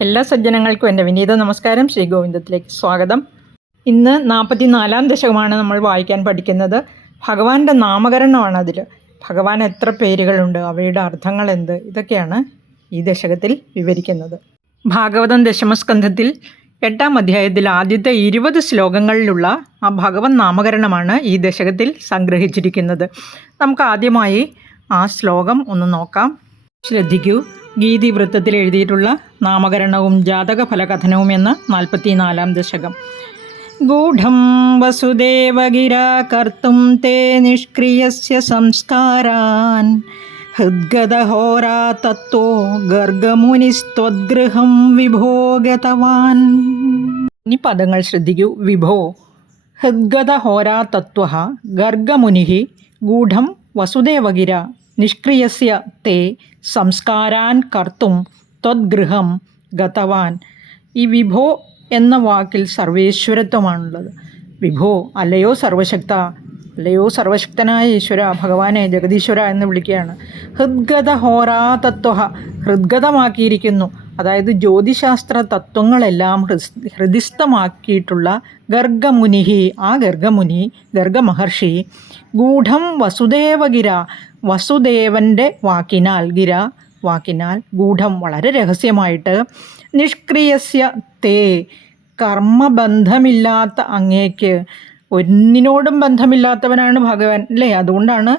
എല്ലാ സജ്ജനങ്ങൾക്കും എന്റെ വിനീത നമസ്കാരം. ശ്രീ ഗോവിന്ദത്തിലേക്ക് സ്വാഗതം. ഇന്ന് നാൽപ്പത്തി നാലാം ദശകമാണ് നമ്മൾ വായിക്കാൻ പഠിക്കുന്നത്. ഭഗവാന്റെ നാമകരണമാണ് അതിൽ ഭഗവാൻ എത്ര പേരുകളുണ്ട് അവയുടെ അർത്ഥങ്ങൾ എന്ത് ഇതൊക്കെയാണ് ഈ ദശകത്തിൽ വിവരിക്കുന്നത്. ഭാഗവതം ദശമസ്കന്ധത്തിൽ എട്ടാം അധ്യായത്തിൽ ആദ്യത്തെ ഇരുപത് ശ്ലോകങ്ങളിലുള്ള ആ ഭഗവൻ നാമകരണമാണ് ഈ ദശകത്തിൽ സംഗ്രഹിച്ചിരിക്കുന്നത്. നമുക്ക് ആദ്യമായി ആ ശ്ലോകം ഒന്ന് നോക്കാം. ശ്രദ്ധിക്കൂ ഗീതി വൃത്തത്തിൽ എഴുതിയിട്ടുള്ള നാമകരണവും ജാതക ഫലകഥനവും എന്ന നാൽപ്പത്തിനാലാം ദശകം. ഗൂഢം വസുദേവഗിരാ കർത്തും തേ നിഷ്ക്രിയസ്യ സംസ്കാരാൻ. ഹൃദ്ഗതഹോരാ തത്വോ ഗർഗമുനിസ്ത്വദ്ഗൃഹം വിഭോ ഗതവാൻ. ഇനി പദങ്ങൾ ശ്രദ്ധിക്കൂ. വിഭോ. ഹൃദ്ഗതഹോരാ തത്വ ഗർഗമുനി ഗൂഢം വസുദേവഗിര നിഷ്ക്രിയസ്യ തേ സംസ്കാരാൻ കർത്തും ത്വദ്ഗൃഹം ഗതവാൻ. ഈ വിഭോ എന്ന വാക്കിൽ സർവേശ്വരത്വമാണുള്ളത്. വിഭോ അല്ലയോ സർവശക്ത അല്ലയോ സർവശക്തനായ ഈശ്വര ഭഗവാനെ ജഗദീശ്വര എന്ന് വിളിക്കുകയാണ്. ഹൃദ്ഗത ഹോരാതത്വ ഹൃദ്ഗതമാക്കിയിരിക്കുന്നു. അതായത് ജ്യോതിശാസ്ത്ര തത്വങ്ങളെല്ലാം ഹൃദിസ്ഥമാക്കിയിട്ടുള്ള ഗർഗമുനിഹി ആ ഗർഗമുനി ഗർഗമഹർഷി ഗൂഢം വസുദേവഗിര വസുദേവന്റെ വാക്കിനാൽ ഗിര വാക്കിനാൽ ഗൂഢം വളരെ രഹസ്യമായിട്ട് നിഷ്ക്രിയസ്യ തേ കർമ്മബന്ധമില്ലാത്ത അങ്ങേക്ക് ഒന്നിനോടും ബന്ധമില്ലാത്തവനാണ് ഭഗവാൻ. അല്ലേ? അതുകൊണ്ടാണ്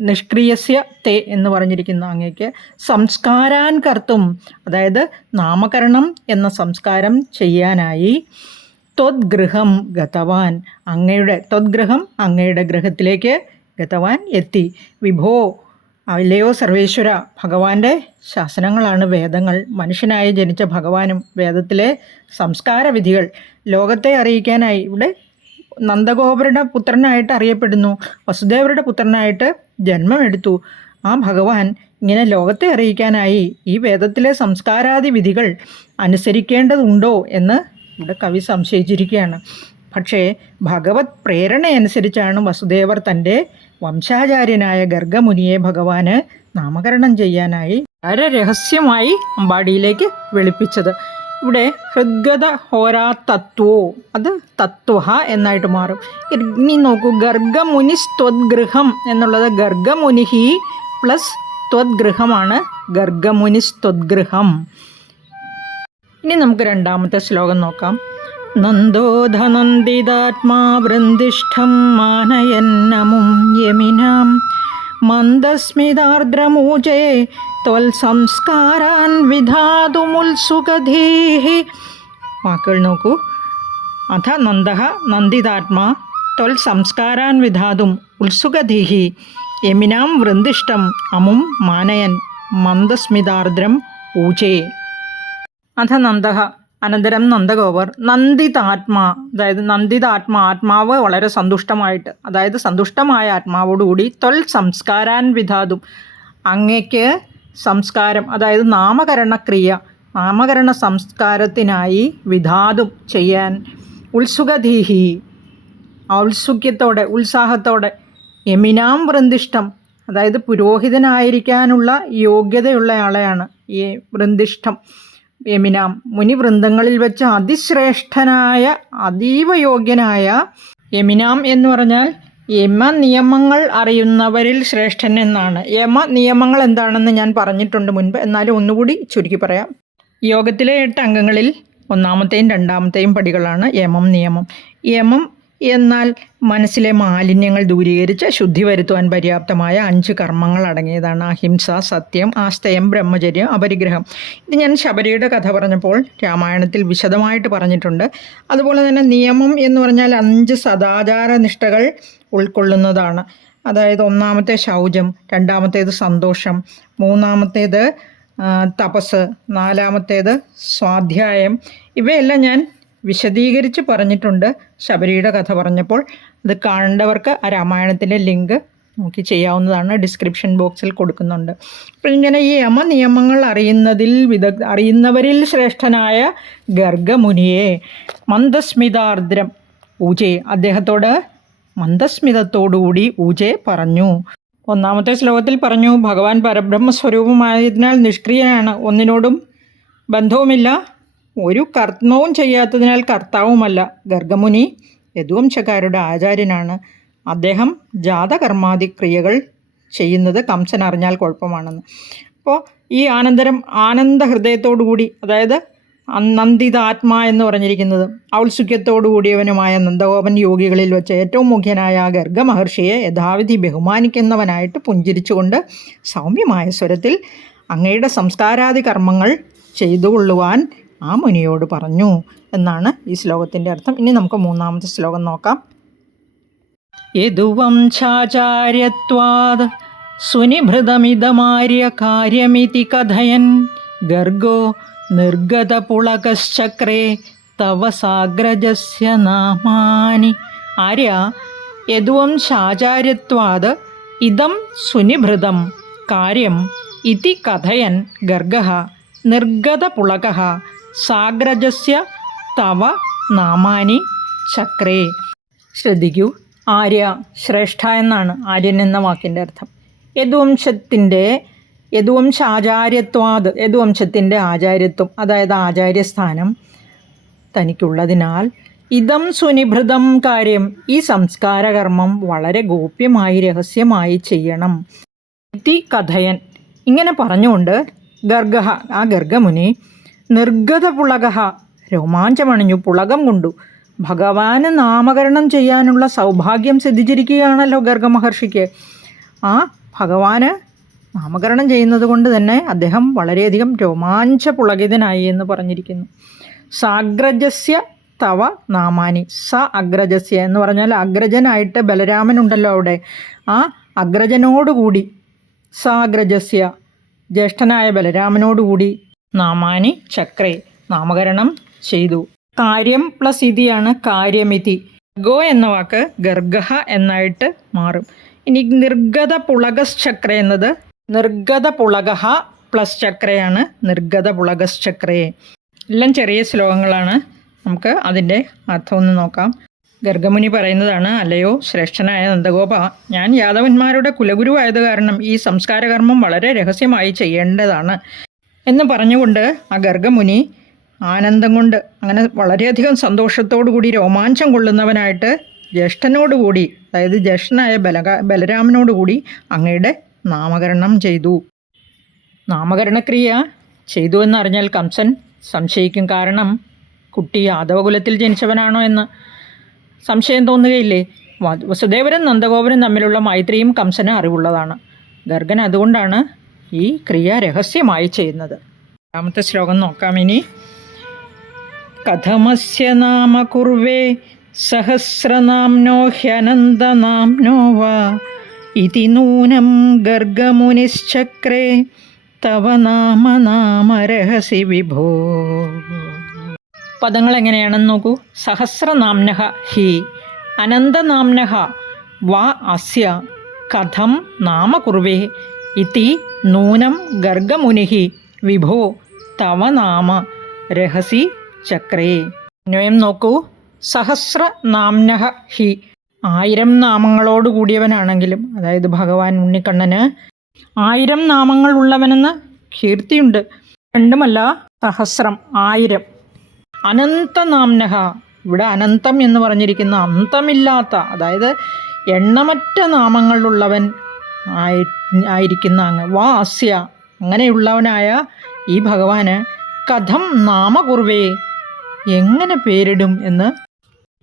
നിഷ്ക്രിയസ്യ തേ എന്ന് പറഞ്ഞിരിക്കുന്ന അങ്ങേക്ക് സംസ്കാരാൻ കർത്തും അതായത് നാമകരണം എന്ന സംസ്കാരം ചെയ്യാനായി ത്വദ്ഗൃഹം ഗതവാൻ. അങ്ങയുടെ ത്വദ്ഗൃഹം അങ്ങയുടെ ഗൃഹത്തിലേക്ക് ഗതവാൻ എത്തി. വിഭോ അല്ലയോ സർവേശ്വര ഭഗവാന്റെ ശാസനങ്ങളാണ് വേദങ്ങൾ. മനുഷ്യനായി ജനിച്ച ഭഗവാനും വേദത്തിലെ സംസ്കാര വിധികൾ ലോകത്തെ അറിയിക്കാനായി. ഇവിടെ നന്ദഗോപരുടെ പുത്രനായിട്ട് അറിയപ്പെടുന്നു. വസുദേവരുടെ പുത്രനായിട്ട് ജന്മമെടുത്തു. ആ ഭഗവാൻ ഇങ്ങനെ ലോകത്തെ അറിയിക്കാനായി ഈ വേദത്തിലെ സംസ്കാരാദി വിധികൾ അനുസരിക്കേണ്ടതുണ്ടോ എന്ന് ഇവിടെ കവി സംശയിച്ചിരിക്കുകയാണ്. പക്ഷേ ഭഗവത് പ്രേരണയനുസരിച്ചാണ് വസുദേവർ തന്റെ വംശാചാര്യനായ ഗർഗമുനിയെ ഭഗവാന് നാമകരണം ചെയ്യാനായി വളരെ രഹസ്യമായി അമ്പാടിയിലേക്ക് വെളുപ്പിച്ചത്. ഇവിടെ ഹൃദ്ഗത ഹോരാ തത്വോ അത് തത്വ എന്നായിട്ട് മാറും. ഇനി നോക്കൂ ഗർഗമുനി സ്ത്വദ്ഗൃഹം എന്നുള്ളത് ഗർഗമുനിഹി പ്ലസ് ത്വദ്ഗൃഹമാണ് ഗർഗമുനി സ്ത്വദ്ഗൃഹം. ഇനി നമുക്ക് രണ്ടാമത്തെ ശ്ലോകം നോക്കാം. നന്ദോധനന്ദിതാത്മാ വൃന്ദിഷ്ഠം മാനയന്നമും യമിനാം. മന്ദസ്മിതാർദ്രമൂജേ ത്വൽസംസ്കാരാൻ സംസ്കാരാൻ വിധാതുമുത്സുകധീः വാക്കുകൾ നോക്കൂ. അഥ നന്ദ നന്ദിതാത്മാ ത്വൽ സംസ്കാരാൻ വിധാതും ഉത്സുഖധീഹി യമിനാം വൃന്ദിഷ്ടം അമും മാനയൻ മന്ദസ്മിതാർദ്രം ഊചേ അഥ നന്ദ അനന്തരം നന്ദഗോപർ നന്ദിതാത്മാ അതായത് നന്ദിതാത്മാ ആത്മാവ് വളരെ സന്തുഷ്ടമായിട്ട് അതായത് സന്തുഷ്ടമായ ആത്മാവോടുകൂടി തൊൽ സംസ്കാരാൻ വിധാതും. അങ്ങയ്ക്ക് സംസ്കാരം അതായത് നാമകരണക്രിയ നാമകരണ സംസ്കാരത്തിനായി വിധാതും ചെയ്യാൻ ഉത്സുകധീഹി ഔത്സുക്യത്തോടെ ഉത്സാഹത്തോടെ യമിനാം വൃന്ദിഷ്ടം അതായത് പുരോഹിതനായിരിക്കാനുള്ള യോഗ്യതയുള്ള ആളെയാണ് ഈ വൃന്ദിഷ്ടം യമിനാം. മുനിവൃന്ദങ്ങളിൽ വെച്ച് അതിശ്രേഷ്ഠനായ അതീവ യോഗ്യനായ യമിനാം എന്ന് പറഞ്ഞാൽ യമ നിയമങ്ങൾ അറിയുന്നവരിൽ ശ്രേഷ്ഠൻ എന്നാണ്. യമ നിയമങ്ങൾ എന്താണെന്ന് ഞാൻ പറഞ്ഞിട്ടുണ്ട് മുൻപ്. എന്നാലും ഒന്നുകൂടി ചുരുക്കി പറയാം. യോഗത്തിലെ എട്ട് അംഗങ്ങളിൽ ഒന്നാമത്തെയും രണ്ടാമത്തെയും പടികളാണ് യമം നിയമം. യമം എന്നാൽ മനസ്സിലെ മാലിന്യങ്ങൾ ദൂരീകരിച്ച് ശുദ്ധി വരുത്തുവാൻ പര്യാപ്തമായ അഞ്ച് കർമ്മങ്ങൾ അടങ്ങിയതാണ് അഹിംസ സത്യം ആസ്തയം ബ്രഹ്മചര്യം അപരിഗ്രഹം. ഇത് ഞാൻ ശബരിയുടെ കഥ പറഞ്ഞപ്പോൾ രാമായണത്തിൽ വിശദമായിട്ട് പറഞ്ഞിട്ടുണ്ട്. അതുപോലെ തന്നെ നിയമം എന്ന് പറഞ്ഞാൽ അഞ്ച് സദാചാര നിഷ്ഠകൾ ഉൾക്കൊള്ളുന്നതാണ്. അതായത് ഒന്നാമത്തെ ശൗചം രണ്ടാമത്തേത് സന്തോഷം മൂന്നാമത്തേത് തപസ് നാലാമത്തേത് സ്വാധ്യായം. ഇവയെല്ലാം ഞാൻ വിശദീകരിച്ച് പറഞ്ഞിട്ടുണ്ട്. ശബരിയുടെ കഥ പറഞ്ഞപ്പോൾ അത് കാണേണ്ടവർക്ക് ആ രാമായണത്തിന്റെ ലിങ്ക് നോക്കി ചെയ്യാവുന്നതാണ് ഡിസ്ക്രിപ്ഷൻ ബോക്സിൽ കൊടുക്കുന്നുണ്ട്. അപ്പം ഇങ്ങനെ ഈ യമ നിയമങ്ങൾ അറിയുന്നതിൽ വിദ അറിയുന്നവരിൽ ശ്രേഷ്ഠനായ ഗർഗമുനിയെ മന്ദസ്മിതാർദ്രം ഊജെ അദ്ദേഹത്തോട് മന്ദസ്മിതത്തോടുകൂടി ഊജെ പറഞ്ഞു. ഒന്നാമത്തെ ശ്ലോകത്തിൽ പറഞ്ഞു ഭഗവാൻ പരബ്രഹ്മസ്വരൂപമായതിനാൽ നിഷ്ക്രിയനാണ് ഒന്നിനോടും ബന്ധവുമില്ല ഒരു കർമ്മവും ചെയ്യാത്തതിനാൽ കർത്താവുമല്ല. ഗർഗമുനി യദുവംശക്കാരുടെ ആചാര്യനാണ്. അദ്ദേഹം ജാതകർമാദി ക്രിയകൾ ചെയ്യുന്നത് കംസൻ അറിഞ്ഞാൽ കുഴപ്പമാണെന്ന്. അപ്പോൾ ഈ ആനന്തരം ആനന്ദ ഹൃദയത്തോടു കൂടി അതായത് നന്ദിതാത്മാ എന്ന് പറഞ്ഞിരിക്കുന്നത് ഔത്സുഖ്യത്തോടു കൂടിയവനുമായ നന്ദഗോപൻ യോഗികളിൽ വെച്ച് ഏറ്റവും മുഖ്യനായ ആ ഗർഗ മഹർഷിയെ യഥാവിധി ബഹുമാനിക്കുന്നവനായിട്ട് പുഞ്ചിരിച്ചുകൊണ്ട് സൗമ്യമായ സ്വരത്തിൽ അങ്ങയുടെ സംസ്കാരാദി കർമ്മങ്ങൾ ചെയ്തുകൊള്ളുവാൻ ആ മുനിയോട് പറഞ്ഞു എന്നാണ് ഈ ശ്ലോകത്തിന്റെ അർത്ഥം. ഇനി നമുക്ക് മൂന്നാമത്തെ ശ്ലോകം നോക്കാം. യദുവംശാചാര്യത്വാത് സുനിഭൃതമിതമാര്യ കാര്യമിതി കഥയൻ. ഗർഗോ നിർഗതപുളകശ്ചക്രേ തവ സാഗ്രജസ്യ നാമാനി. ആര്യ യദുവംശാചാര്യത്വാത് ഇതം സുനിഭൃതം കാര്യം ഇതി കഥയൻ ഗർഗ നിർഗതപുളക സാഗ്രജസ്യ തവ നാമാനി ചക്രേ. ശ്രദ്ധിക്കൂ ആര്യ ശ്രേഷ്ഠ എന്നാണ് ആര്യൻ എന്ന വാക്കിന്റെ അർത്ഥം. യദുവംശത്തിന്റെ യദുവംശാചാര്യത്വാത് യദുവംശത്തിന്റെ ആചാര്യത്വം അതായത് ആചാര്യസ്ഥാനം തനിക്കുള്ളതിനാൽ ഇതം സുനിഭൃതം കാര്യം ഈ സംസ്കാരകർമ്മം വളരെ ഗോപ്യമായി രഹസ്യമായി ചെയ്യണം. ഇതി കഥയൻ. ഇങ്ങനെ പറഞ്ഞുകൊണ്ട് ഗർഗ ആ ഗർഗമുനി നിർഗത പുളക രോമാഞ്ചമണിഞ്ഞു പുളകം കൊണ്ടു. ഭഗവാന് നാമകരണം ചെയ്യാനുള്ള സൗഭാഗ്യം സിദ്ധിച്ചിരിക്കുകയാണല്ലോ ഗർഗ മഹർഷിക്ക് ആ ഭഗവാന് നാമകരണം ചെയ്യുന്നത് കൊണ്ട് തന്നെ അദ്ദേഹം വളരെയധികം രോമാഞ്ച പുളകിതനായി എന്ന് പറഞ്ഞിരിക്കുന്നു. സാഗ്രജസ്യ തവ നാമാനി. സ അഗ്രജസ്യ എന്ന് പറഞ്ഞാൽ അഗ്രജനായിട്ട് ബലരാമനുണ്ടല്ലോ അവിടെ. ആ അഗ്രജനോടുകൂടി സാഗ്രജസ്യ ജ്യേഷ്ഠനായ ബലരാമനോടുകൂടി നാമാനി ചക്രേ നാമകരണം ചെയ്തു. കാര്യം പ്ലസ് ഇതിയാണ് കാര്യമിതി. ഗോ എന്ന വാക്ക് ഗർഗഹ എന്നായിട്ട് മാറും. ഇനി നിർഗത പുളകശ്ചക്ര എന്നത് നിർഗത പുളകഹ പ്ലസ് ചക്രയാണ് നിർഗത പുളകശ്ചക്രയെ എല്ലാം ചെറിയ ശ്ലോകങ്ങളാണ്. നമുക്ക് അതിന്റെ അർത്ഥം ഒന്ന് നോക്കാം. ഗർഗമുനി പറയുന്നതാണ് അല്ലയോ ശ്രേഷ്ഠനായ നന്ദഗോപ ഞാൻ യാദവന്മാരുടെ കുലഗുരുവായത് കാരണം ഈ സംസ്കാരകർമ്മം വളരെ രഹസ്യമായി ചെയ്യേണ്ടതാണ്. എന്ന് പറഞ്ഞുകൊണ്ട് ആ ഗർഗമുനി ആനന്ദം കൊണ്ട് അങ്ങനെ വളരെയധികം സന്തോഷത്തോടു കൂടി രോമാഞ്ചം കൊള്ളുന്നവനായിട്ട് ജ്യേഷ്ഠനോടുകൂടി അതായത് ജ്യേഷ്ഠനായ ബലക ബലരാമനോടുകൂടി അങ്ങയുടെ നാമകരണം ചെയ്തു. നാമകരണക്രിയ ചെയ്തു എന്നറിഞ്ഞാൽ കംസൻ സംശയിക്കും കാരണം കുട്ടി യാദവകുലത്തിൽ ജനിച്ചവനാണോ എന്ന് സംശയം തോന്നുകയില്ലേ? വസുദേവനും നന്ദഗോപനും തമ്മിലുള്ള മൈത്രിയും കംസന് അറിവുള്ളതാണ്. ഗർഗൻ അതുകൊണ്ടാണ് ഈ ക്രിയ രഹസ്യമായി ചെയ്യുന്നത്. രണ്ടാമത്തെ ശ്ലോകം നോക്കാം ഇനി. കഥമസ്യ നാമ കുർവേ സഹസ്രനാംനോ ഹ്യനന്ദനാംനോ വാ. നൂനം ഗർഗമുനിശ്ചക്രേ തവ നാമ നാമ രഹസി വിഭോ. പദങ്ങൾ എങ്ങനെയാണെന്ന് നോക്കൂ. സഹസ്രനാംന ഹി അനന്തനാംനഹ വാ അസ്യ കഥം നാമ കുർവേ ഇതി നൂനം ഗർഗമുനി വിഭോ തവ നാമ രഹസി ചക്രേ. അന്വയം നോക്കൂ. സഹസ്രനാംനഃ ഹി. ആയിരം നാമങ്ങളോട് കൂടിയവനാണെങ്കിലും അതായത് ഭഗവാൻ ഉണ്ണിക്കണ്ണന് ആയിരം നാമങ്ങൾ ഉള്ളവനെന്ന് കീർത്തിയുണ്ട്. രണ്ടുമല്ല സഹസ്രം ആയിരം. അനന്തനാംനഹ ഇവിടെ അനന്തം എന്ന് പറഞ്ഞിരിക്കുന്ന അന്തമില്ലാത്ത അതായത് എണ്ണമറ്റ നാമങ്ങളുള്ളവൻ ആയിരിക്കുന്ന അങ്ങ്. വാസ്യ അങ്ങനെയുള്ളവനായ ഈ ഭഗവാന് കഥം നാമകുർവേ എങ്ങനെ പേരിടും എന്ന്?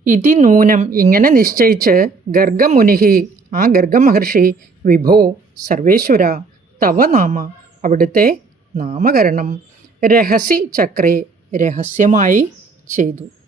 ഇതി നൂനം ഇങ്ങനെ നിശ്ചയിച്ച് ഗർഗമുനിഹി ആ ഗർഗമഹർഷി വിഭോ സർവേശ്വര തവ നാമ അവിടുത്തെ നാമകരണം രഹസി ചക്രേ രഹസ്യമായി ചെയ്തു.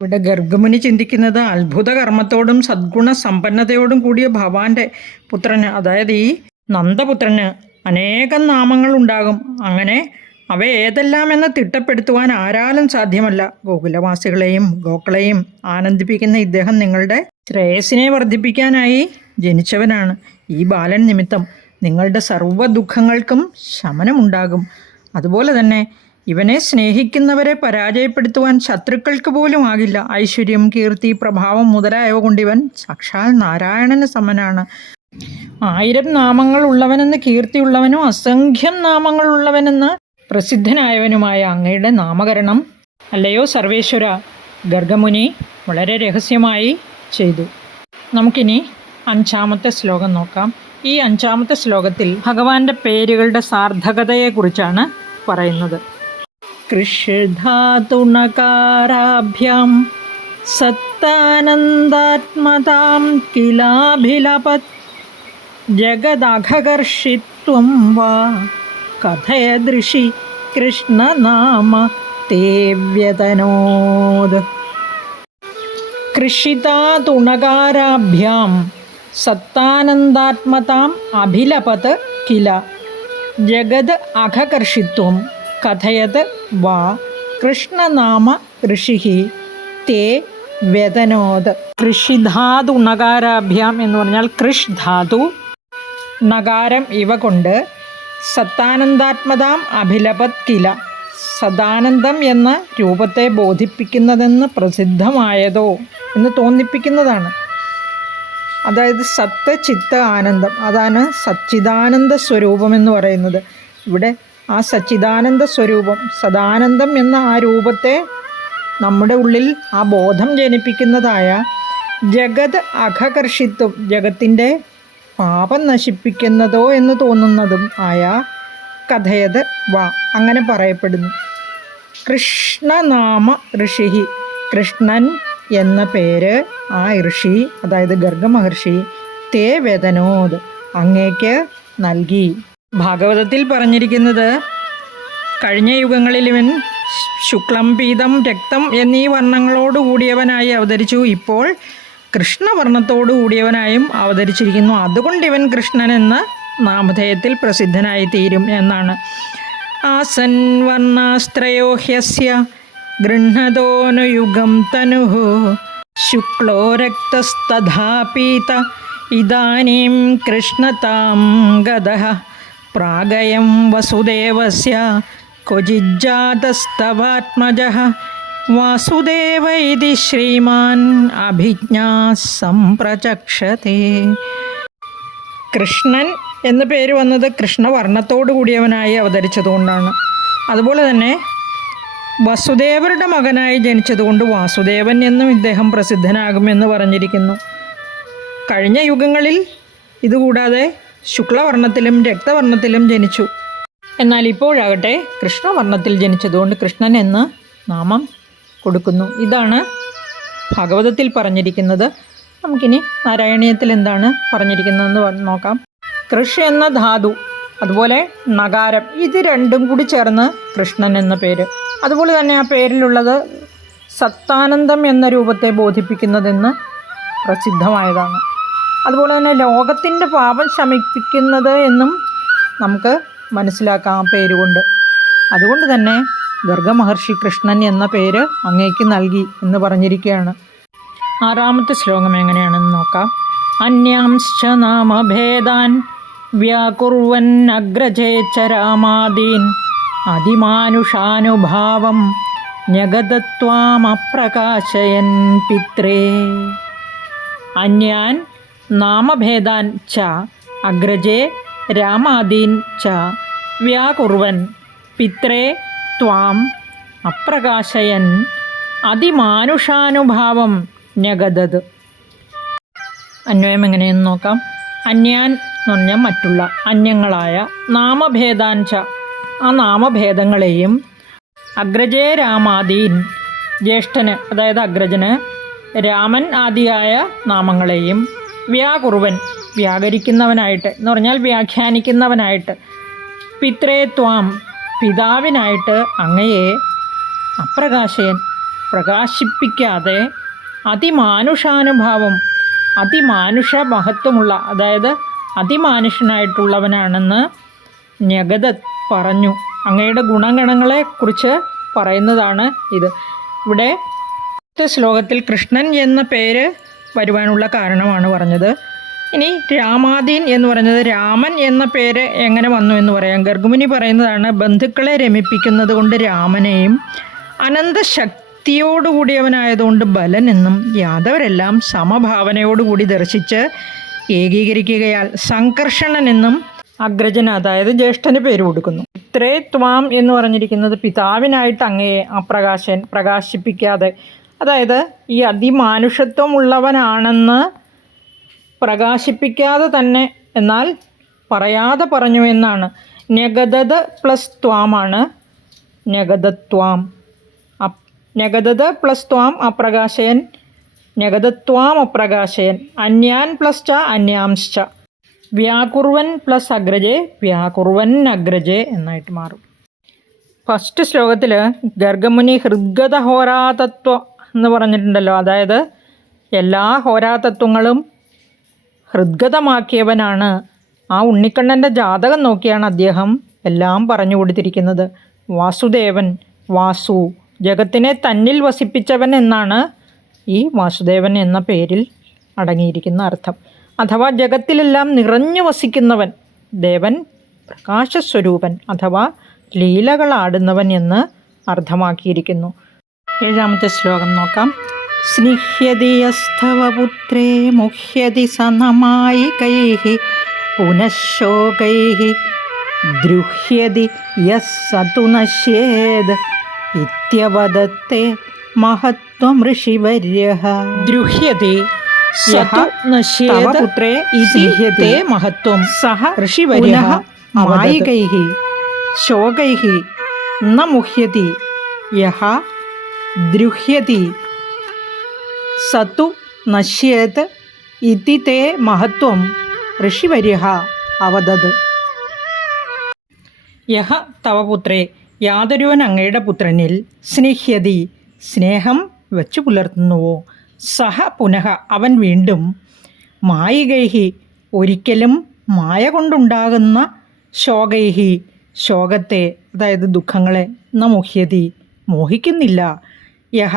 ഇവിടെ ഗർഗമുനി ചിന്തിക്കുന്നത് അത്ഭുത കർമ്മത്തോടും സദ്ഗുണ സമ്പന്നതയോടും കൂടിയ ഭഗവാന്റെ പുത്രന് അതായത് ഈ നന്ദപുത്രന് അനേകം നാമങ്ങൾ ഉണ്ടാകും. അങ്ങനെ അവ ഏതെല്ലാമെന്ന് തിട്ടപ്പെടുത്തുവാൻ ആരാലും സാധ്യമല്ല. ഗോകുലവാസികളെയും ഗോക്കളെയും ആനന്ദിപ്പിക്കുന്ന ഇദ്ദേഹം നിങ്ങളുടെ ശ്രേയസിനെ വർദ്ധിപ്പിക്കാനായി ജനിച്ചവനാണ്. ഈ ബാലൻ നിമിത്തം നിങ്ങളുടെ സർവ ദുഃഖങ്ങൾക്കും ശമനമുണ്ടാകും. അതുപോലെ തന്നെ ഇവനെ സ്നേഹിക്കുന്നവരെ പരാജയപ്പെടുത്തുവാൻ ശത്രുക്കൾക്ക് പോലും ആകില്ല. ഐശ്വര്യം കീർത്തി പ്രഭാവം മുതലായവ കൊണ്ട് ഇവൻ സാക്ഷാൽ നാരായണന് സമനാണ്. ആയിരം നാമങ്ങൾ ഉള്ളവനെന്ന് കീർത്തിയുള്ളവനും അസംഖ്യം നാമങ്ങൾ ഉള്ളവനെന്ന് പ്രസിദ്ധനായവനുമായ അങ്ങയുടെ നാമകരണം അല്ലയോ സർവേശ്വര ഗർഗമുനി വളരെ രഹസ്യമായി ചെയ്തു. നമുക്കിനി അഞ്ചാമത്തെ ശ്ലോകം നോക്കാം. ഈ അഞ്ചാമത്തെ ശ്ലോകത്തിൽ ഭഗവാന്റെ പേരുകളുടെ സാർത്ഥകതയെക്കുറിച്ചാണ് പറയുന്നത്. കൃഷിധാതുണകാരാഭ്യാം സത്താനന്ദാത്മതാം കിലാഭിലപത് ജഗദഘകർഷിത്വം വാ കഥയദൃശി കൃഷ്ണനാമ തേ വ്യതനോദ് കൃഷിതാതുണകാരാഭ്യാം സത്താനന്ദാത്മതാം അഭിലപത് കില ജഗത് അഘകർഷിത്വം കഥയത് വാ കൃഷ്ണനാമ ഋഷിഹി തേ വ്യതനോത് കൃഷിധാതു നകാരാഭ്യാം എന്ന് പറഞ്ഞാൽ കൃഷ് ധാതു നകാരം ഇവ കൊണ്ട് സത്താനന്ദാത്മതാം അഭിലപത് കില. സദാനന്ദം എന്ന രൂപത്തെ ബോധിപ്പിക്കുന്നതെന്ന് പ്രസിദ്ധമായതോ എന്ന് തോന്നിപ്പിക്കുന്നതാണ്. അതായത് സത്ത് ചിത്ത ആനന്ദം അതാണ് സച്ചിദാനന്ദ സ്വരൂപം എന്ന് പറയുന്നത്. ഇവിടെ ആ സച്ചിദാനന്ദ സ്വരൂപം സദാനന്ദം എന്ന ആ രൂപത്തെ നമ്മുടെ ഉള്ളിൽ ആ ബോധം ജനിപ്പിക്കുന്നതായ ജഗത് അഘകർഷിത്വം ജഗത്തിന്റെ പാപം നശിപ്പിക്കുന്നതോ എന്ന് തോന്നുന്നതും ആയ കഥയത് വാ അങ്ങനെ പറയപ്പെടുന്നു. കൃഷ്ണനാമ ഋഷിഹി കൃഷ്ണൻ എന്ന പേര് ആ ഋഷി അതായത് ഗർഗ മഹർഷി തേ വേദനോദ് അങ്ങേക്ക് നൽകി. ഭാഗവതത്തിൽ പറഞ്ഞിരിക്കുന്നത് കഴിഞ്ഞ യുഗങ്ങളിൽ ഇവൻ ശുക്ലം പീതം രക്തം എന്നീ വർണങ്ങളോട് കൂടിയവനായി അവതരിച്ചു. ഇപ്പോൾ കൃഷ്ണവർണത്തോടു കൂടിയവനായും അവതരിച്ചിരിക്കുന്നു. അതുകൊണ്ട് ഇവൻ കൃഷ്ണൻ എന്ന് നാമധേയത്തിൽ പ്രസിദ്ധനായി തീരും എന്നാണ്. ആസൻ വർണാസ്ത്രയോ ഹ്യസ്യ ഗൃഹതോനുയുഗം തനു. ശുക്ലോ രക്തസ്തഥാ പീത ഇതാനീം കൃഷ്ണതാം ഗത. പ്രാഗയം വസുദേവസ്യ വാസുദേവ ഇതി ശ്രീമാൻ അഭിജ്ഞാ സംപ്രചക്ഷത്തെ കൃഷ്ണൻ എന്ന പേര് വന്നത് കൃഷ്ണവർണത്തോടു കൂടിയവനായി അവതരിച്ചതുകൊണ്ടാണ്. അതുപോലെ തന്നെ വസുദേവരുടെ മകനായി ജനിച്ചതുകൊണ്ട് വാസുദേവൻ എന്നും ഇദ്ദേഹം പ്രസിദ്ധനാകുമെന്ന് പറഞ്ഞിരിക്കുന്നു. കഴിഞ്ഞ യുഗങ്ങളിൽ ഇതുകൂടാതെ ശുക്ലവർണത്തിലും രക്തവർണത്തിലും ജനിച്ചു. എന്നാൽ ഇപ്പോഴാകട്ടെ കൃഷ്ണവർണത്തിൽ ജനിച്ചതുകൊണ്ട് കൃഷ്ണൻ എന്ന് നാമം കൊടുക്കുന്നു. ഇതാണ് ഭാഗവതത്തിൽ പറഞ്ഞിരിക്കുന്നത്. നമുക്കിനി നാരായണീയത്തിൽ എന്താണ് പറഞ്ഞിരിക്കുന്നതെന്ന് നോക്കാം. കൃഷ് എന്ന ധാതു അതുപോലെ നഗാരം ഇത് രണ്ടും കൂടി ചേർന്ന് കൃഷ്ണൻ എന്ന പേര്. അതുപോലെ തന്നെ ആ പേരിലുള്ളത് സത്താനന്ദം എന്ന രൂപത്തെ ബോധിപ്പിക്കുന്നതെന്ന് പ്രസിദ്ധമായതാണ്. അതുപോലെ തന്നെ ലോകത്തിന്റെ പാപം ശമിപ്പിക്കുന്നത് എന്നും നമുക്ക് മനസ്സിലാക്കാം ആ പേരുകൊണ്ട്. അതുകൊണ്ട് തന്നെ ഗർഗമഹർഷി കൃഷ്ണൻ എന്ന പേര് അങ്ങേക്ക് നൽകി എന്ന് പറഞ്ഞിരിക്കുകയാണ്. ആറാമത്തെ ശ്ലോകം എങ്ങനെയാണെന്ന് നോക്കാം. അന്യാംശ്ച നാമഭേദാൻ വ്യാകുർവൻ അഗ്രജേച്ച രാമാദീൻ അതിമാനുഷാനുഭാവം ഞഗതത്വാമപ്രകാശയൻ പിത്രേ. അന്യാൻ നാമഭേദാൻ ച അഗ്രജേ രാമാദീൻ ച വ്യാകുർവൻ പിത്രേ ത്വാം അപ്രകാശയൻ അതിമാനുഷാനുഭാവം ന്യഗതത് അന്വയം എങ്ങനെയെന്ന് നോക്കാം. അന്യാൻ എന്ന് പറഞ്ഞാൽ മറ്റുള്ള അന്യങ്ങളായ നാമഭേദാൻച ആ നാമഭേദങ്ങളെയും അഗ്രജേ രാമാദീൻ ജ്യേഷ്ഠന് അതായത് അഗ്രജന് രാമൻ ആദിയായ നാമങ്ങളെയും വ്യാകുറുവൻ വ്യാകരിക്കുന്നവനായിട്ട് എന്ന് പറഞ്ഞാൽ വ്യാഖ്യാനിക്കുന്നവനായിട്ട്. പിത്രേ ത്വാം പിതാവിനായിട്ട് അങ്ങയെ അപ്രകാശയൻ പ്രകാശിപ്പിക്കാതെ അതിമാനുഷാനുഭാവം അതിമാനുഷ മഹത്വമുള്ള അതായത് അതിമാനുഷനായിട്ടുള്ളവനാണെന്ന് ഞഗത പറഞ്ഞു. അങ്ങയുടെ ഗുണഗണങ്ങളെ കുറിച്ച് പറയുന്നതാണ് ഇത്. ഇവിടെ ശ്ലോകത്തിൽ കൃഷ്ണൻ എന്ന പേര് വരുവാനുള്ള കാരണമാണ് പറഞ്ഞത്. ഇനി രാമാദീൻ എന്ന് പറഞ്ഞത് രാമൻ എന്ന പേര് എങ്ങനെ വന്നു എന്ന് പറയാം. ഗർഗുമുനി പറയുന്നതാണ് ബന്ധുക്കളെ രമിപ്പിക്കുന്നത് കൊണ്ട് രാമനെയും അനന്തശക്തിയോടുകൂടിയവനായതുകൊണ്ട് ബലൻ എന്നും യാദവരെല്ലാം സമഭാവനയോടുകൂടി ദർശിച്ച് ഏകീകരിക്കുകയാൽ സംകർഷണനെന്നും അഗ്രജന് അതായത് ജ്യേഷ്ഠന് പേര് കൊടുക്കുന്നു. ഇത്രേ ത്വാം എന്ന് പറഞ്ഞിരിക്കുന്നത് പിതാവിനായിട്ട് അങ്ങയെ അപ്രകാശൻ പ്രകാശിപ്പിക്കാതെ അതായത് ഈ അതിമാനുഷത്വമുള്ളവനാണെന്ന് പ്രകാശിപ്പിക്കാതെ തന്നെ എന്നാൽ പറയാതെ പറഞ്ഞു എന്നാണ്. നഗതത് പ്ലസ് ത്വാമാണ് നഗതത്വാം അപ് ന്യഗതത് പ്ലസ് ത്വാം അപ്രകാശയൻ. നഗതത്വാം അപ്രകാശയൻ. അന്യാൻ പ്ലസ് ച അന്യാംശ്ച. വ്യാകുർവൻ പ്ലസ് അഗ്രജേ വ്യാകുർവൻ അഗ്രജേ എന്നായിട്ട് മാറും. ഫസ്റ്റ് ശ്ലോകത്തിൽ ഗർഗമുനി ഹൃദ്ഗത ഹോരാതത്വം എന്ന് പറഞ്ഞിട്ടുണ്ടല്ലോ. അതായത് എല്ലാ ഹോരാതത്വങ്ങളും ഹൃദ്ഗതമാക്കിയവനാണ്. ആ ഉണ്ണിക്കണ്ണന്റെ ജാതകം നോക്കിയാണ് അദ്ദേഹം എല്ലാം പറഞ്ഞു കൊടുത്തിരിക്കുന്നത്. വാസുദേവൻ വാസു ജഗത്തിനെ തന്നിൽ വസിപ്പിച്ചവൻ എന്നാണ് ഈ വാസുദേവൻ എന്ന പേരിൽ അടങ്ങിയിരിക്കുന്ന അർത്ഥം. അഥവാ ജഗത്തിലെല്ലാം നിറഞ്ഞു വസിക്കുന്നവൻ ദേവൻ പ്രകാശസ്വരൂപൻ അഥവാ ലീലകളാടുന്നവൻ എന്ന് അർത്ഥമാക്കിയിരിക്കുന്നു. ഏഴാമത്തെ ശ്ലോകം നോക്കാം. സ്നിഹ്യതി യസ്തവ പുത്രേ മുഹ്യതി സനമായി കൈഃ പുനഃശോകൈഃ ദ്രുഹ്യതി യസ്സതു നശ്യേത് ഇത്യവദത്തെ മഹത്വം ഋഷിവര്യഃ ദ്രുഹ്യതി സതു നശ്യേത് പുത്രേ ഇതി മഹത്വം സഹ ഋഷിവര്യഃ മായികൈഃ ശോകൈഃ ന മുഹ്യതി യഹ ദ്രുഹ്യതി. സത്തു നശ്യേത് ഇതി തേ മഹത്വം. ഋഷിവര്യഹ അവതത്. യഹ തവ പുത്രേ യാതൊരുവൻ അങ്ങയുടെ പുത്രനിൽ സ്നേഹ്യതി. സ്നേഹം വെച്ചു പുലർത്തുന്നുവോ? സഹ പുനഃ അവൻ വീണ്ടും മായികൈഹി. ഒരിക്കലും മായ കൊണ്ടുണ്ടാകുന്ന ശോകൈഹി. ശോകത്തെ അതായത് ദുഃഖങ്ങളെ ന മുഹ്യതി മോഹിക്കുന്നില്ല. യഹ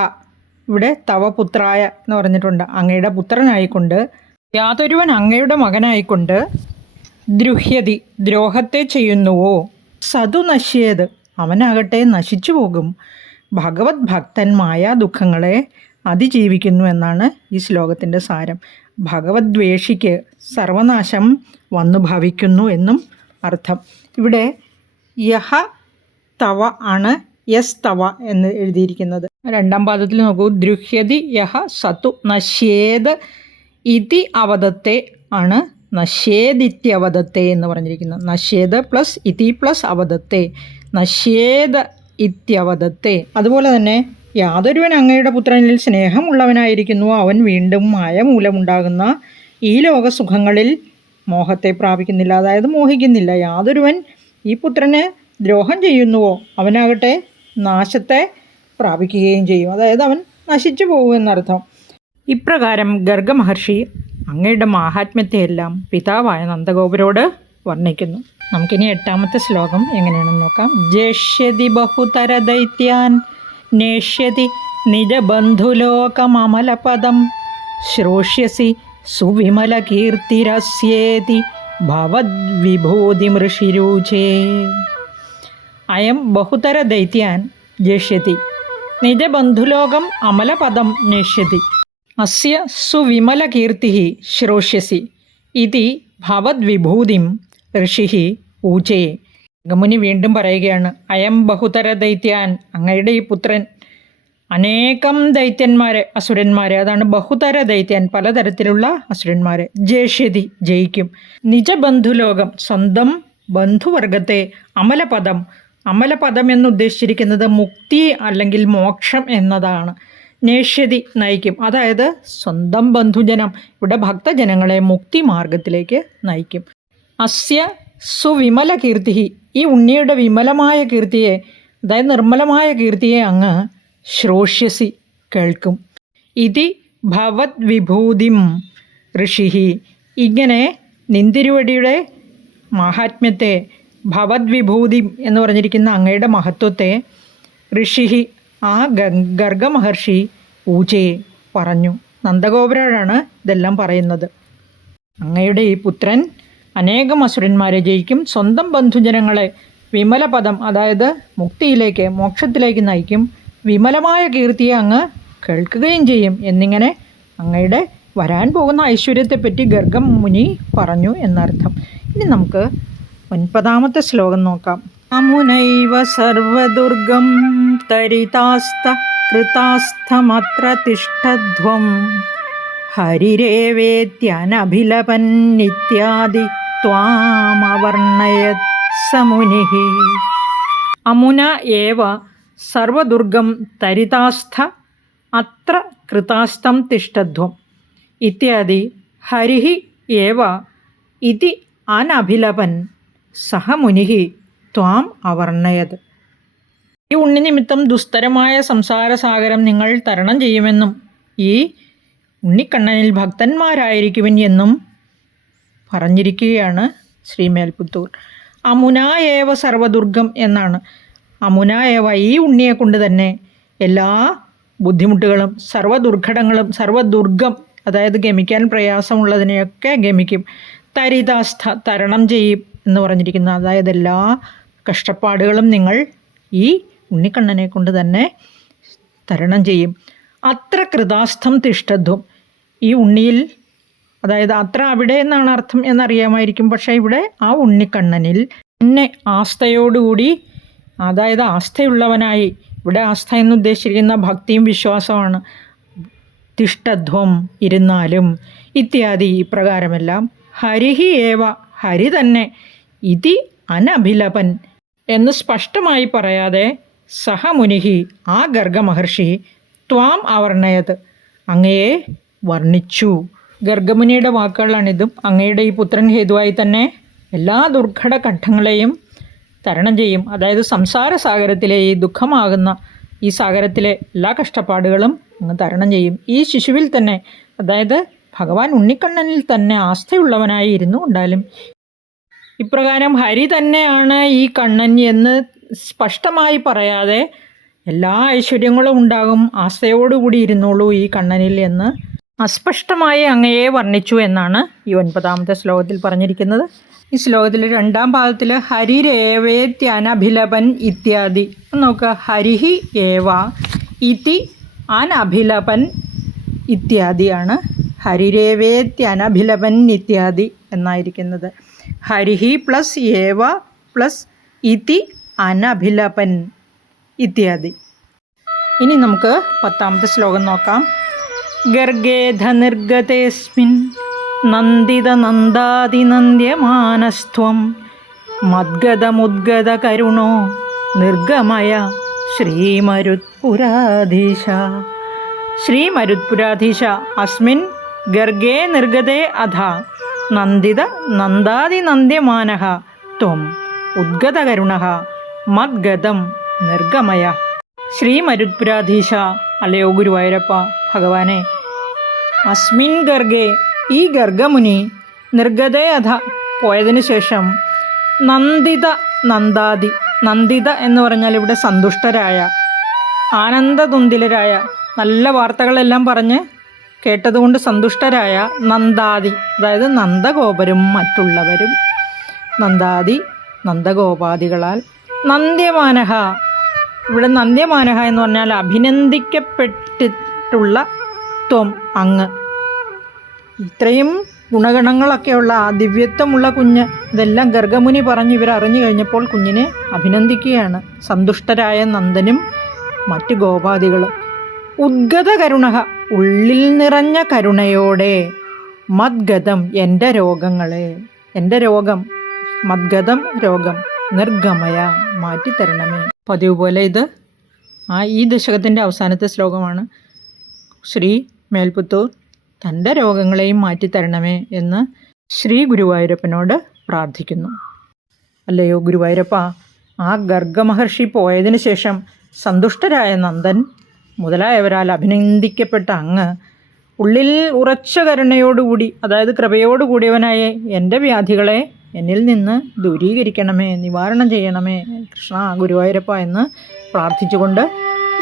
ഇവിടെ തവപുത്രായ എന്ന് പറഞ്ഞിട്ടുണ്ട്. അങ്ങയുടെ പുത്രനായിക്കൊണ്ട് യാതൊരുവൻ അങ്ങയുടെ മകനായിക്കൊണ്ട് ദ്രുഹ്യതി ദ്രോഹത്തെ ചെയ്യുന്നുവോ? സതു നശിയത് അവനാകട്ടെ നശിച്ചു പോകും. ഭഗവത് ഭക്തന്മായ ദുഃഖങ്ങളെ അതിജീവിക്കുന്നു എന്നാണ് ഈ ശ്ലോകത്തിന്റെ സാരം. ഭഗവദ്വേഷിക്ക് സർവനാശം വന്നു ഭവിക്കുന്നു എന്നും അർത്ഥം. ഇവിടെ യഹ തവ ആണ് യസ് തവ എന്ന് എഴുതിയിരിക്കുന്നത്. രണ്ടാം പാദത്തിൽ നോക്കൂ. ദ്രുഹ്യതി യഹ സത്തു നശ്യേത് ഇതി അവധത്തെ ആണ് നശ്യേദിത്യവധത്തെ എന്ന് പറഞ്ഞിരിക്കുന്നത്. നശ്യേത് പ്ലസ് ഇതി പ്ലസ് അവധത്തെ നശ്യേത് ഇത്യവധത്തെ അതുപോലെ തന്നെ യാതൊരുവൻ അങ്ങയുടെ പുത്രനിൽ സ്നേഹമുള്ളവനായിരിക്കുന്നു. അവൻ വീണ്ടും മായ മൂലമുണ്ടാകുന്ന ഈ ലോകസുഖങ്ങളിൽ മോഹത്തെ പ്രാപിക്കുന്നില്ല. അതായത് മോഹിക്കുന്നില്ല. യാതൊരുവൻ ഈ പുത്രന് ദ്രോഹം ചെയ്യുന്നുവോ? അവനാകട്ടെ നാശത്തെ പ്രാപിക്കുകയും ചെയ്യും. അതായത് അവൻ നശിച്ചു പോകുമെന്നർത്ഥം ഇപ്രകാരം ഗർഗമഹർഷി അങ്ങയുടെ മാഹാത്മ്യത്തെയെല്ലാം പിതാവായ നന്ദഗോപുരോട് വർണിക്കുന്നു. നമുക്കിനി എട്ടാമത്തെ ശ്ലോകം എങ്ങനെയാണെന്ന് നോക്കാം. ജേഷ്യതി ബഹുതര ദൈത്യാൻ നേഷ്യതി നിജബന്ധുലോകമലപദം ശ്രോഷ്യസി സുവിമല കീർത്തിരസ്യേതി ഭവദ്വിഭൂതിമൃഷിരൂചേ അയം ബഹുതര ദൈത്യാൻ ജേഷ്യതി. നിജബന്ധുലോകം അമലപദം നേഷ്യതി. അസ്യ സുവിമലകീർത്തി ശ്രോഷ്യസി. ഇതി ഭവദ്വിഭൂതിം ഋഷി ഊചയെ ഗമുനി വീണ്ടും പറയുകയാണ് അയം ബഹുതര ദൈത്യാൻ അങ്ങയുടെ ഈ പുത്രൻ. അനേകം ദൈത്യന്മാരെ അസുരന്മാരെ അതാണ് ബഹുതര ദൈത്യൻ പലതരത്തിലുള്ള അസുരന്മാരെ ജേഷ്യതി ജയിക്കും. നിജബന്ധുലോകം സ്വന്തം ബന്ധുവർഗത്തെ അമലപദം അമലപദം എന്നുദ്ദേശിച്ചിരിക്കുന്നത് മുക്തി അല്ലെങ്കിൽ മോക്ഷം എന്നതാണ്. നേഷ്യതി നയിക്കും. അതായത് സ്വന്തം ബന്ധുജനം ഇവിടെ ഭക്തജനങ്ങളെ മുക്തി മാർഗത്തിലേക്ക് നയിക്കും. അസ്യ സുവിമല കീർത്തി ഈ ഉണ്ണിയുടെ വിമലമായ കീർത്തിയെ അതായത് നിർമ്മലമായ കീർത്തിയെ അങ്ങ് ശ്രോഷ്യസി കേൾക്കും. ഇതി ഭവത് വിഭൂതിം ഋഷിഹി. ഇങ്ങനെ നിന്തിരുവടിയുടെ മാഹാത്മ്യത്തെ ഭവത് വിഭൂതി എന്ന് പറഞ്ഞിരിക്കുന്ന അങ്ങയുടെ മഹത്വത്തെ ഋഷി ആ ഗർഗ മഹർഷി പൂജയെ പറഞ്ഞു. നന്ദഗോപുരാണ് ഇതെല്ലാം പറയുന്നത്. അങ്ങയുടെ ഈ പുത്രൻ അനേകം അസുരന്മാരെ ജയിക്കും. സ്വന്തം ബന്ധുജനങ്ങളെ വിമലപദം അതായത് മുക്തിയിലേക്ക് മോക്ഷത്തിലേക്ക് നയിക്കും. വിമലമായ കീർത്തിയെ അങ്ങ് കേൾക്കുകയും ചെയ്യും എന്നിങ്ങനെ അങ്ങയുടെ വരാൻ പോകുന്ന ഐശ്വര്യത്തെപ്പറ്റി ഗർഗം മുനി പറഞ്ഞു എന്നർത്ഥം. ഇനി നമുക്ക് ഒൻപതാമത്തെ ശ്ലോകം നോക്കാം. അമുനൈവ സർവദുർഗം തരിതാസ്ത കൃതാസ്ഥമത്ര തിഷ്ഠധ്വം ഹരിരേവേത്യനഭിലപന്നിത്യാദി ത്വാമവർണയത് സമുനിഃ അമുന ഏവ സർവദുർഗം തരിതാസ്ഥ അത്ര കൃതാസ്ഥം തിഷ്ടധ്വം ഇത്യാദി ഹരിഃ ഏവ ഇതി അനഭിലപൻ സഹ മുനിഹി ത്വാം അവർണയത് ഈ ഉണ്ണി നിമിത്തം ദുസ്തരമായ സംസാരസാഗരം നിങ്ങൾ തരണം ചെയ്യുമെന്നും ഈ ഉണ്ണിക്കണ്ണനിൽ ഭക്തന്മാരായിരിക്കുവിൻ എന്നും പറഞ്ഞിരിക്കുകയാണ് ശ്രീമേൽപുത്തൂർ അമുനായേവ സർവദുർഗം എന്നാണ്. അമുനായേവ ഈ ഉണ്ണിയെ കൊണ്ട് തന്നെ എല്ലാ ബുദ്ധിമുട്ടുകളും സർവദുർഘടങ്ങളും സർവദുർഗം അതായത് ഗമിക്കാൻ പ്രയാസമുള്ളതിനെയൊക്കെ ഗമിക്കും. തരിതാസ്ഥ തരണം ചെയ്യും. എന്ന് പറഞ്ഞിരിക്കുന്ന. അതായത് എല്ലാ കഷ്ടപ്പാടുകളും നിങ്ങൾ ഈ ഉണ്ണിക്കണ്ണനെ കൊണ്ട് തന്നെ തരണം ചെയ്യും. അത്ര കൃതാസ്ഥം തിഷ്ടധ്വം ഈ ഉണ്ണിയിൽ അതായത് അത്ര അവിടെ എന്നാണ് അർത്ഥം എന്നറിയാമായിരിക്കും. പക്ഷേ ഇവിടെ ആ ഉണ്ണിക്കണ്ണനിൽ എന്നെ ആസ്ഥയോടുകൂടി അതായത് ആസ്ഥയുള്ളവനായി ഇവിടെ ആസ്ഥ എന്ന് ഭക്തിയും വിശ്വാസമാണ്. തിഷ്ടധ്വം ഇരുന്നാലും ഇത്യാദി ഇപ്രകാരമെല്ലാം ഹരിഹി ഏവ ഹരി തന്നെ ഇതി അനഭിലപൻ എന്ന് സ്പഷ്ടമായി പറയാതെ സഹമുനിഹി ആ ഗർഗമഹർഷി ത്വാം അവർണയത് അങ്ങയെ വർണിച്ചു. ഗർഗമുനിയുടെ വാക്കുകളാണിതും. അങ്ങയുടെ ഈ പുത്രൻ ഹേതുവായി തന്നെ എല്ലാ ദുർഘട ഘട്ടങ്ങളെയും തരണം ചെയ്യും. അതായത് സംസാര സാഗരത്തിലെ ഈ ദുഃഖമാകുന്ന ഈ സാഗരത്തിലെ എല്ലാ കഷ്ടപ്പാടുകളും അങ്ങ് തരണം ചെയ്യും. ഈ ശിശുവിൽ തന്നെ അതായത് ഭഗവാൻ ഉണ്ണിക്കണ്ണനിൽ തന്നെ ആസ്ഥയുള്ളവനായി ഇരുന്നു കൊണ്ടാലും ഇപ്രകാരം ഹരി തന്നെയാണ് ഈ കണ്ണൻ എന്ന് സ്പഷ്ടമായി പറയാതെ എല്ലാ ഐശ്വര്യങ്ങളും ഉണ്ടാകും. ആസ്ഥയോടുകൂടി ഇരുന്നോളൂ ഈ കണ്ണനിൽ എന്ന് അസ്പഷ്ടമായി അങ്ങയെ വർണിച്ചു എന്നാണ് ഈ ഒൻപതാമത്തെ ശ്ലോകത്തിൽ പറഞ്ഞിരിക്കുന്നത്. ഈ ശ്ലോകത്തിൽ രണ്ടാം ഭാഗത്തിൽ ഹരിരേവേത്യനഭിലപൻ ഇത്യാദി. നോക്കുക ഹരിഹി ഏവ ഇതി അനഭിലപൻ ഇത്യാദിയാണ് ഹരിരേവേത്യനഭിലപൻ ഇത്യാദി എന്നായിരിക്കുന്നത്. ഹരിഹി പ്ലസ് ഏവ പ്ലസ് ഇതി അനഭിലപൻ ഇത്യാദി. ഇനി നമുക്ക് പത്താമത്തെ ശ്ലോകം നോക്കാം. ഗർഗേധ നിർഗതേസ്മിൻ നന്ദിത നന്ദാതിനന്ദ്യമാനസ്ത്വം മദ്ഗതമുദ്ഗത കരുണോ നിർഗമയ ശ്രീമരുത്പുരാധീശ. ശ്രീമരുത്പുരാധീശ അസ്മിൻ ഗർഗേ നിർഗതേ അധ നന്ദിത നന്ദാതിനന്ദ്യമാനഃ ത്വം ഉദ്ഗതകരുണ മദ്ഗതം നിർഗമയ. ശ്രീമരുത്പുരാധീശ. അല്ലയോ ഗുരുവായൂരപ്പ ഭഗവാനെ. അസ്മിൻ ഗർഗേ ഈ ഗർഗമുനി നിർഗതേ അധ പോയതിനു ശേഷം നന്ദിത നന്ദാതി നന്ദിത എന്ന് പറഞ്ഞാൽ ഇവിടെ സന്തുഷ്ടരായ ആനന്ദതുന്തിലരായ നല്ല വാർത്തകളെല്ലാം പറഞ്ഞ് കേട്ടതുകൊണ്ട് സന്തുഷ്ടരായ നന്ദാദി അതായത് നന്ദഗോപരും മറ്റുള്ളവരും. നന്ദാദി നന്ദഗോപാദികളാൽ നന്ദ്യമാനഹ. ഇവിടെ നന്ദ്യമാനഹ എന്ന് പറഞ്ഞാൽ അഭിനന്ദിക്കപ്പെട്ടിട്ടുള്ള ത്വം അങ്ങ്. ഇത്രയും ഗുണഗണങ്ങളൊക്കെയുള്ള ആ ദിവ്യത്വമുള്ള കുഞ്ഞ് ഇതെല്ലാം ഗർഗമുനി പറഞ്ഞ് ഇവർ അറിഞ്ഞു കഴിഞ്ഞപ്പോൾ കുഞ്ഞിനെ അഭിനന്ദിക്കുകയാണ്. സന്തുഷ്ടരായ നന്ദനും മറ്റ് ഗോപാദികളും. ഉദ്ഗത കരുണ ഉള്ളിൽ നിറഞ്ഞ കരുണയോടെ മദ്ഗതം എന്റെ രോഗങ്ങളെ. എന്റെ രോഗം മദ്ഗതം രോഗം നിർഗമയ മാറ്റിത്തരണമേ. പതിവ് പോലെ ഇത് ആ ഈ ദശകത്തിന്റെ അവസാനത്തെ ശ്ലോകമാണ്. ശ്രീ മേൽപുത്തൂർ തന്റെ രോഗങ്ങളെയും മാറ്റിത്തരണമേ എന്ന് ശ്രീ ഗുരുവായൂരപ്പനോട് പ്രാർത്ഥിക്കുന്നു. അല്ലയോ ഗുരുവായൂരപ്പ ആ ഗർഗമഹർഷി പോയതിനു ശേഷം സന്തുഷ്ടരായ നന്ദൻ മുതലായവരാൽ അഭിനന്ദിക്കപ്പെട്ട അങ്ങ് ഉള്ളിൽ ഉറച്ച കരുണയോടുകൂടി അതായത് കൃപയോടുകൂടിയവനായ എന്റെ വ്യാധികളെ എന്നിൽ നിന്ന് ദൂരീകരിക്കണമേ നിവാരണം ചെയ്യണമേ കൃഷ്ണ ഗുരുവായൂരപ്പ എന്ന് പ്രാർത്ഥിച്ചുകൊണ്ട്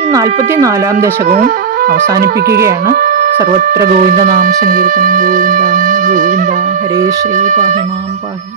ഈ നാൽപ്പത്തി നാലാം ദശകവും അവസാനിപ്പിക്കുകയാണ്. സർവത്ര ഗോവിന്ദനാമ സങ്കീർത്തനം. ഗോവിന്ദ ഗോവിന്ദ ഹരേ ശ്രീ പാഹി മാം പാഹി